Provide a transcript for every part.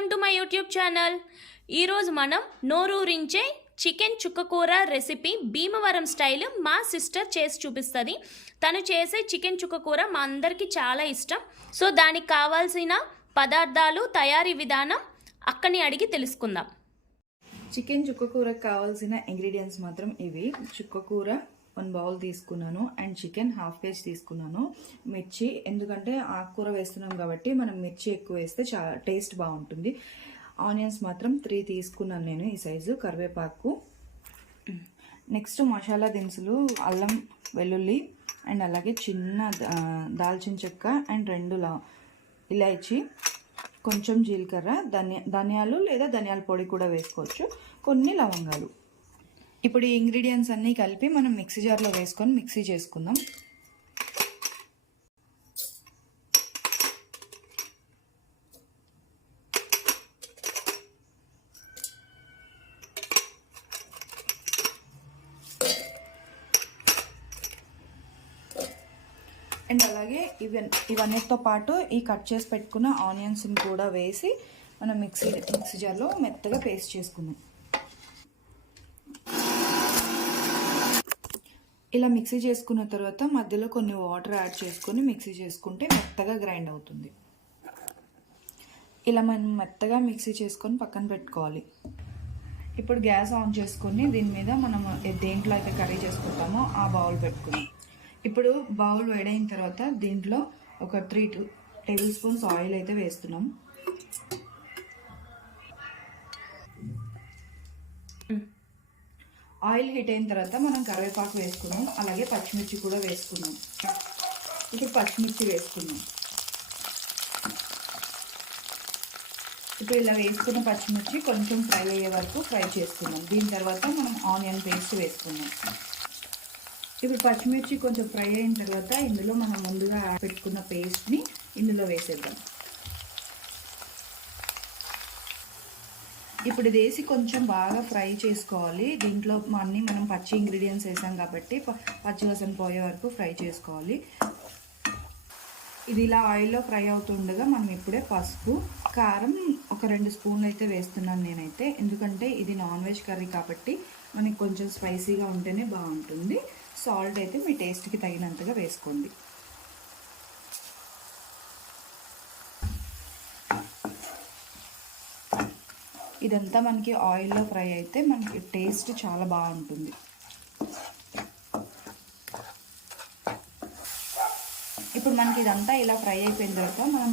Welcome to my YouTube channel. ఈరోజు మనం నోరూరించే chicken చుక్కకూర రెసిపీ భీమవరం స్టైల్ మా సిస్టర్ చేసి చూపిస్తుంది. తను చేసే చికెన్ చుక్కకూర మా అందరికీ చాలా ఇష్టం. సో దానికి కావాల్సిన పదార్థాలు, తయారీ విధానం అక్కని అడిగి తెలుసుకుందాం. చికెన్ చుక్కకూరకు కావాల్సిన ఇంగ్రీడియంట్స్ మాత్రం ఇవి. చుక్కకూర 1 బౌల్ తీసుకున్నాను అండ్ చికెన్ 1/2 kg తీసుకున్నాను. మిర్చి, ఎందుకంటే ఆకుకూర వేస్తున్నాం కాబట్టి మనం మిర్చి ఎక్కువ వేస్తే చాలా టేస్ట్ బాగుంటుంది. ఆనియన్స్ మాత్రం 3 తీసుకున్నాను నేను ఈ సైజు. కరివేపాకు, నెక్స్ట్ మసాలా దినుసులు అల్లం వెల్లుల్లి అండ్ అలాగే చిన్న దాల్చిన చెక్క అండ్ 2 ఇలాచి, కొంచెం జీలకర్ర, ధనియాలు లేదా ధనియాల పొడి కూడా వేసుకోవచ్చు, కొన్ని లవంగాలు. ఇప్పుడు ఈ ఇంగ్రీడియంట్స్ అన్నీ కలిపి మనం మిక్సీ జార్లో వేసుకొని మిక్సీ చేసుకుందాం. అండ్ అలాగే ఇవన్నిటితో పాటు ఈ కట్ చేసి పెట్టుకున్న ఆనియన్స్ని కూడా వేసి మనం మిక్సీ జార్లో మెత్తగా పేస్ట్ చేసుకుందాం. ఇలా మిక్సీ చేసుకున్న తర్వాత మధ్యలో కొన్ని వాటర్ యాడ్ చేసుకొని మిక్సీ చేసుకుంటే మెత్తగా గ్రైండ్ అవుతుంది. ఇలా మనం మెత్తగా మిక్సీ చేసుకొని పక్కన పెట్టుకోవాలి. ఇప్పుడు గ్యాస్ ఆన్ చేసుకొని దీని మీద మనం దేంట్లో అయితే కర్రీ చేసుకుంటామో ఆ బౌల్ పెట్టుకున్నాం. ఇప్పుడు బౌల్ వేడైన తర్వాత దీంట్లో ఒక 3 టేబుల్ స్పూన్స్ ఆయిల్ అయితే వేస్తున్నాం. ఆయిల్ హీట్ అయిన తర్వాత మనం కరివేపాకు వేసుకున్నాం, అలాగే పచ్చిమిర్చి కూడా వేసుకున్నాం. ఇప్పుడు పచ్చిమిర్చి వేసుకున్నాం. ఇప్పుడు ఇలా వేసుకున్న పచ్చిమిర్చి కొంచెం ఫ్రై అయ్యే వరకు ఫ్రై చేసుకున్నాం. దీని తర్వాత మనం ఆనియన్ పేస్ట్ వేసుకున్నాం. ఇప్పుడు పచ్చిమిర్చి కొంచెం ఫ్రై అయిన తర్వాత ఇందులో మనం ముందుగా పెట్టుకున్న పేస్ట్ని ఇందులో వేసేద్దాం. ఇప్పుడు ఇది వేసి కొంచెం బాగా ఫ్రై చేసుకోవాలి. దీంట్లో అన్నీ మనం పచ్చి ఇంగ్రీడియంట్స్ వేసాం కాబట్టి పచ్చివాసన పోయే వరకు ఫ్రై చేసుకోవాలి. ఇది ఇలా ఆయిల్లో ఫ్రై అవుతుండగా మనం ఇప్పుడే పసుపు, కారం ఒక 2 స్పూన్లు అయితే వేస్తున్నాను నేనైతే. ఎందుకంటే ఇది నాన్ వెజ్ కర్రీ కాబట్టి మనకి కొంచెం స్పైసీగా ఉంటేనే బాగుంటుంది. సాల్ట్ అయితే మీ టేస్ట్కి తగినంతగా వేసుకోండి. ఇదంతా మనకి ఆయిల్లో ఫ్రై అయితే మనకి టేస్ట్ చాలా బాగుంటుంది. ఇప్పుడు మనకి ఇదంతా ఇలా ఫ్రై అయిపోయిన తర్వాత మనం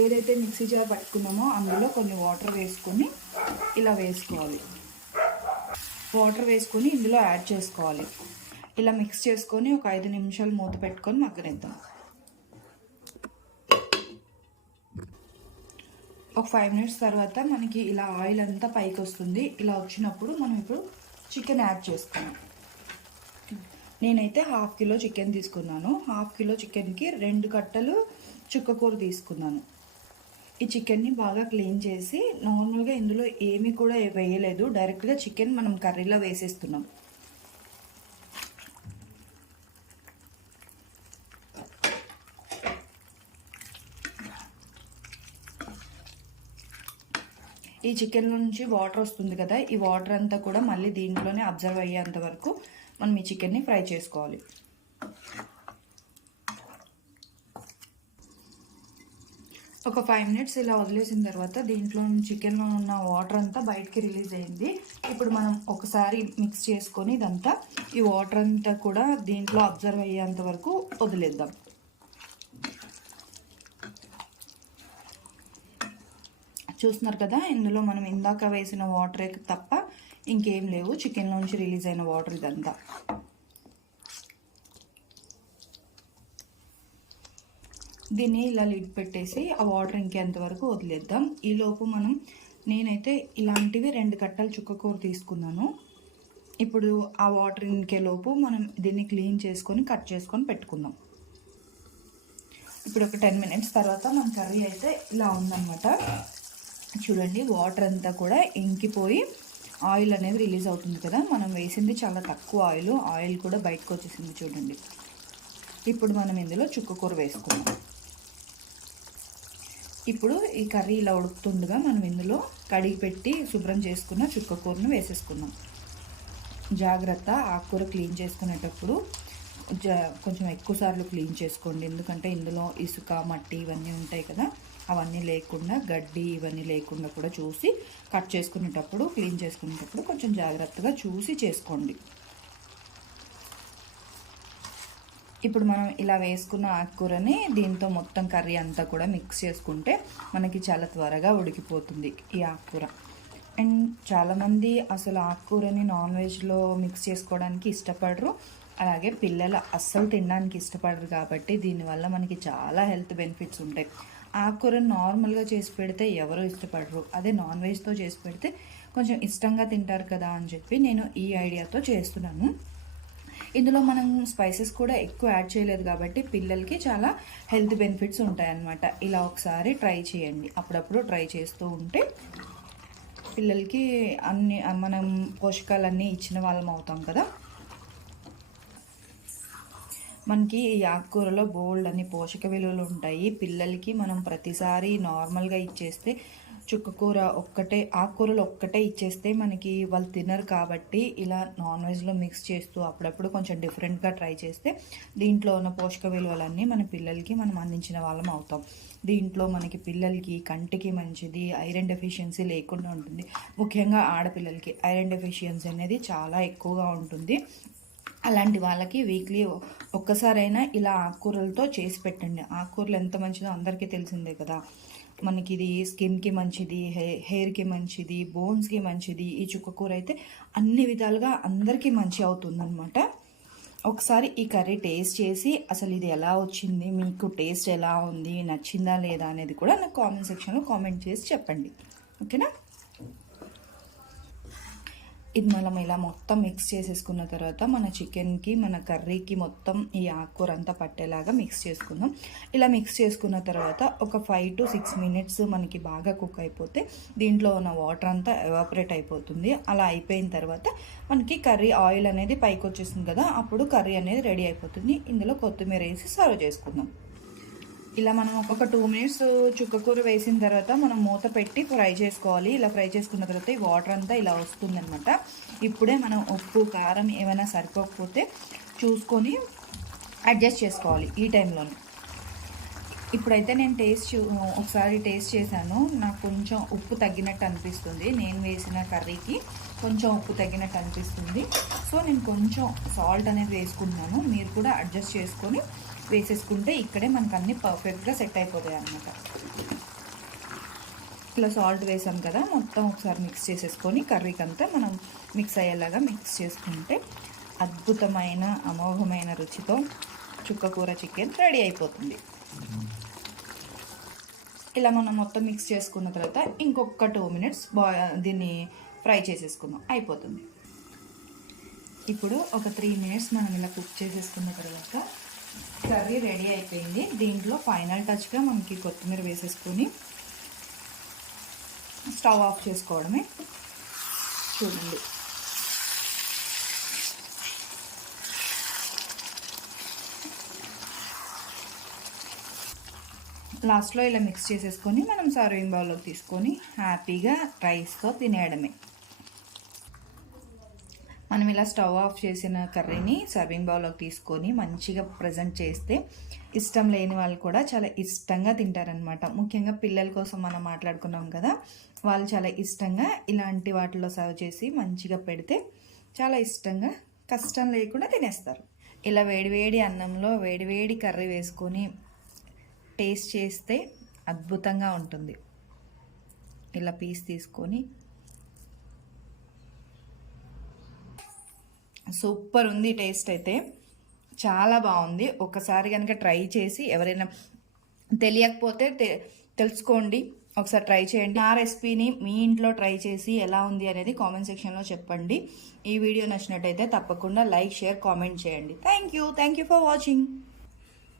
ఏదైతే మిక్సీ జార్ పట్టుకున్నామో అందులో కొన్ని వాటర్ వేసుకొని ఇలా వేసుకోవాలి. వాటర్ వేసుకొని ఇందులో యాడ్ చేసుకోవాలి. ఇలా మిక్స్ చేసుకొని ఒక 5 నిమిషాలు మూత పెట్టుకొని మగ్గనిద్దాం. ఒక 5 మినిట్స్ తర్వాత మనకి ఇలా ఆయిల్ అంతా పైకి వస్తుంది. ఇలా వచ్చినప్పుడు మనం ఇప్పుడు చికెన్ యాడ్ చేసుకున్నాం. నేనైతే 1/2 kg చికెన్ తీసుకున్నాను. 1/2 kg చికెన్కి 2 కట్టలు చుక్కకూర తీసుకున్నాను. ఈ చికెన్ని బాగా క్లీన్ చేసి, నార్మల్గా ఇందులో ఏమీ కూడా వేయలేదు, డైరెక్ట్గా చికెన్ మనం కర్రీలో వేసేస్తున్నాం. ఈ చికెన్ నుంచి వాటర్ వస్తుంది కదా, ఈ వాటర్ అంతా కూడా మళ్ళీ దీంట్లోనే అబ్జర్వ్ అయ్యేంత వరకు మనం ఈ చికెన్ని ఫ్రై చేసుకోవాలి. ఒక 5 మినిట్స్ ఇలా వదిలేసిన తర్వాత దీంట్లో చికెన్లో ఉన్న వాటర్ అంతా బయటికి రిలీజ్ అయింది. ఇప్పుడు మనం ఒకసారి మిక్స్ చేసుకొని ఇదంతా ఈ వాటర్ అంతా కూడా దీంట్లో అబ్జర్వ్ అయ్యేంత వరకు వదిలేద్దాం. చూస్తున్నారు కదా, ఇందులో మనం ఇందాక వేసిన వాటరే తప్ప ఇంకేం లేవు. చికెన్ నుంచి రిలీజ్ అయిన వాటర్ ఇదంతా. దీన్ని ఇలా లిడ్ పెట్టేసి ఆ వాటర్ ఇంకేంతవరకు వదిలేద్దాం. ఈలోపు నేనైతే ఇలాంటివి 2 కట్టలు చుక్కకూర తీసుకున్నాను. ఇప్పుడు ఆ వాటర్ ఇంకేలోపు మనం దీన్ని క్లీన్ చేసుకొని కట్ చేసుకొని పెట్టుకుందాం. ఇప్పుడు ఒక 10 మినిట్స్ తర్వాత మన కర్రీ అయితే ఇలా ఉందన్నమాట. చూడండి, వాటర్ అంతా కూడా ఇంకిపోయి ఆయిల్ అనేది రిలీజ్ అవుతుంది కదా. మనం వేసింది చాలా తక్కువ ఆయిల్ కూడా బయటకు వచ్చేసింది చూడండి. ఇప్పుడు మనం ఇందులో చుక్కకూర వేసుకుందాం. ఇప్పుడు ఈ కర్రీ ఇలా ఉడుకుతుండగా మనం ఇందులో కడిగి పెట్టి శుభ్రం చేసుకున్న చుక్కకూరను వేసేసుకుందాం. జాగ్రత్త, ఆకుకూర క్లీన్ చేసుకునేటప్పుడు కొంచెం ఎక్కువ సార్లు క్లీన్ చేసుకోండి. ఎందుకంటే ఇందులో ఇసుక, మట్టి ఇవన్నీ ఉంటాయి కదా, అవన్నీ లేకుండా, గడ్డి ఇవన్నీ లేకుండా కూడా చూసి కట్ చేసుకునేటప్పుడు, క్లీన్ చేసుకునేటప్పుడు కొంచెం జాగ్రత్తగా చూసి చేసుకోండి. ఇప్పుడు మనం ఇలా వేసుకున్న ఆకుకూరని దీంతో మొత్తం కర్రీ అంతా కూడా మిక్స్ చేసుకుంటే మనకి చాలా త్వరగా ఉడికిపోతుంది ఈ ఆకుకూర. అండ్ చాలామంది అసలు ఆకుకూరని నాన్ వెజ్లో మిక్స్ చేసుకోవడానికి ఇష్టపడరు, అలాగే పిల్లలు అస్సలు తినడానికి ఇష్టపడరు. కాబట్టి దీనివల్ల మనకి చాలా హెల్త్ బెనిఫిట్స్ ఉంటాయి. ఆకుకూరని నార్మల్గా చేసి పెడితే ఎవరు ఇష్టపడరు, అదే నాన్ వెజ్తో చేసి పెడితే కొంచెం ఇష్టంగా తింటారు కదా అని చెప్పి నేను ఈ ఐడియాతో చేస్తున్నాను. ఇందులో మనం స్పైసెస్ కూడా ఎక్కువ యాడ్ చేయలేదు కాబట్టి పిల్లలకి చాలా హెల్త్ బెనిఫిట్స్ ఉంటాయన్నమాట. ఇలా ఒకసారి ట్రై చేయండి, అప్పుడప్పుడు ట్రై చేస్తూ ఉంటే పిల్లలకి అన్ని మనం పోషకాలన్నీ ఇచ్చిన వాళ్ళం అవుతాం కదా. మనకి ఈ ఆకుకూరలో బోల్డ్ అన్ని పోషక విలువలు ఉంటాయి. పిల్లలకి మనం ప్రతిసారి నార్మల్గా ఇచ్చేస్తే, చుక్కకూర ఒక్కటే, ఆకుకూరలు ఒక్కటే ఇచ్చేస్తే మనకి వాళ్ళు తినరు. కాబట్టి ఇలా నాన్ వెజ్లో మిక్స్ చేస్తూ అప్పుడప్పుడు కొంచెం డిఫరెంట్గా ట్రై చేస్తే దీంట్లో ఉన్న పోషక విలువలన్నీ మన పిల్లలకి మనం అందించిన వాళ్ళం అవుతాం. దీంట్లో మనకి పిల్లలకి కంటికి మంచిది, ఐరన్ డెఫిషియన్సీ లేకుండా ఉంటుంది. ముఖ్యంగా ఆడపిల్లలకి ఐరన్ డెఫిషియన్సీ అనేది చాలా ఎక్కువగా ఉంటుంది. అలాంటి వాళ్ళకి వీక్లీ ఒక్కసారైనా ఇలా ఆకుకూరలతో చేసి పెట్టండి. ఆకుకూరలు ఎంత మంచిదో అందరికీ తెలిసిందే కదా. మనకి ఇది స్కిన్కి మంచిది, హెయిర్కి మంచిది, బోన్స్కి మంచిది. ఈ చుక్కకూర అయితే అన్ని విధాలుగా అందరికీ మంచి అవుతుందన్నమాట. ఒకసారి ఈ కర్రీ టేస్ట్ చేసి అసలు ఇది ఎలా వచ్చింది, మీకు టేస్ట్ ఎలా ఉంది, నచ్చిందా లేదా అనేది కూడా నాకు కామెంట్ సెక్షన్లో కామెంట్ చేసి చెప్పండి, ఓకేనా. ఇది మనం ఇలా మొత్తం మిక్స్ చేసేసుకున్న తర్వాత మన చికెన్కి, మన కర్రీకి మొత్తం ఈ ఆకుకూర అంతా పట్టేలాగా మిక్స్ చేసుకుందాం. ఇలా మిక్స్ చేసుకున్న తర్వాత ఒక 5 to 6 minutes మనకి బాగా కుక్ అయిపోతే దీంట్లో ఉన్న వాటర్ అంతా ఎవాపరేట్ అయిపోతుంది. అలా అయిపోయిన తర్వాత మనకి కర్రీ ఆయిల్ అనేది పైకి వచ్చేస్తుంది కదా, అప్పుడు కర్రీ అనేది రెడీ అయిపోతుంది. ఇందులో కొత్తిమీర వేసి సర్వ్ చేసుకుందాం. ఇలా మనం ఒక 2 minutes చుక్కకూర వేసిన తర్వాత మనం మూత పెట్టి ఫ్రై చేసుకోవాలి. ఇలా ఫ్రై చేసుకున్న తర్వాత ఈ వాటర్ అంతా ఇలా వస్తుందన్నమాట. ఇప్పుడే మనం ఉప్పు, కారం ఏమైనా సరిపోకపోతే చూసుకొని అడ్జస్ట్ చేసుకోవాలి ఈ టైంలోనే. ఇప్పుడైతే నేను ఒకసారి టేస్ట్ చేశాను, నాకు కొంచెం ఉప్పు తగ్గినట్టు అనిపిస్తుంది. నేను వేసిన కర్రీకి కొంచెం ఉప్పు తగ్గినట్టు అనిపిస్తుంది. సో నేను కొంచెం సాల్ట్ అనేది వేసుకుంటున్నాను. మీరు కూడా అడ్జస్ట్ చేసుకొని వేసేసుకుంటే ఇక్కడే మనకు అన్నీ పర్ఫెక్ట్గా సెట్ అయిపోతాయి అన్నమాట. ఇలా సాల్ట్ వేసాం కదా, మొత్తం ఒకసారి మిక్స్ చేసేసుకొని కర్రీకి అంతా మనం మిక్స్ అయ్యేలాగా మిక్స్ చేసుకుంటే అద్భుతమైన అమోఘమైన రుచితో చుక్కకూర చికెన్ రెడీ అయిపోతుంది. ఇలా మనం మొత్తం మిక్స్ చేసుకున్న తర్వాత ఇంకొక 2 minutes దీన్ని ఫ్రై చేసేసుకుందాం, అయిపోతుంది. ఇప్పుడు ఒక 3 minutes మనం ఇలా కుక్ చేసేసుకున్న తర్వాత కర్రీ రెడీ అయిపోయింది. దీంట్లో ఫైనల్ టచ్గా మనకి కొత్తిమీర వేసేసుకొని స్టవ్ ఆఫ్ చేసుకోవడమే. చూడండి, లాస్ట్లో ఇలా మిక్స్ చేసేసుకొని మనం సర్వింగ్ బౌల్లోకి తీసుకొని హ్యాపీగా రైస్తో తినేయడమే. మనం ఇలా స్టవ్ ఆఫ్ చేసిన కర్రీని సర్వింగ్ బౌల్లోకి తీసుకొని మంచిగా ప్రజెంట్ చేస్తే ఇష్టం లేని వాళ్ళు కూడా చాలా ఇష్టంగా తింటారనమాట. ముఖ్యంగా పిల్లల కోసం మనం మాట్లాడుకున్నాం కదా, వాళ్ళు చాలా ఇష్టంగా ఇలాంటి వాటిలో సర్వ్ చేసి మంచిగా పెడితే చాలా ఇష్టంగా కష్టం లేకుండా తినేస్తారు. ఇలా వేడివేడి అన్నంలో వేడివేడి కర్రీ వేసుకొని టేస్ట్ చేస్తే అద్భుతంగా ఉంటుంది. ఇలా పీస్ తీసుకొని సూపర్ ఉంది, టేస్ట్ అయితే చాలా బాగుంది. ఒకసారి కనుక ట్రై చేసి ఎవరైనా తెలియకపోతే తెలుసుకోండి, ఒకసారి ట్రై చేయండి. నా రెసిపీని మీ ఇంట్లో ట్రై చేసి ఎలా ఉంది అనేది కామెంట్ సెక్షన్లో చెప్పండి. ఈ వీడియో నచ్చినట్టయితే తప్పకుండా లైక్, షేర్, కామెంట్ చేయండి. Thank you for watching.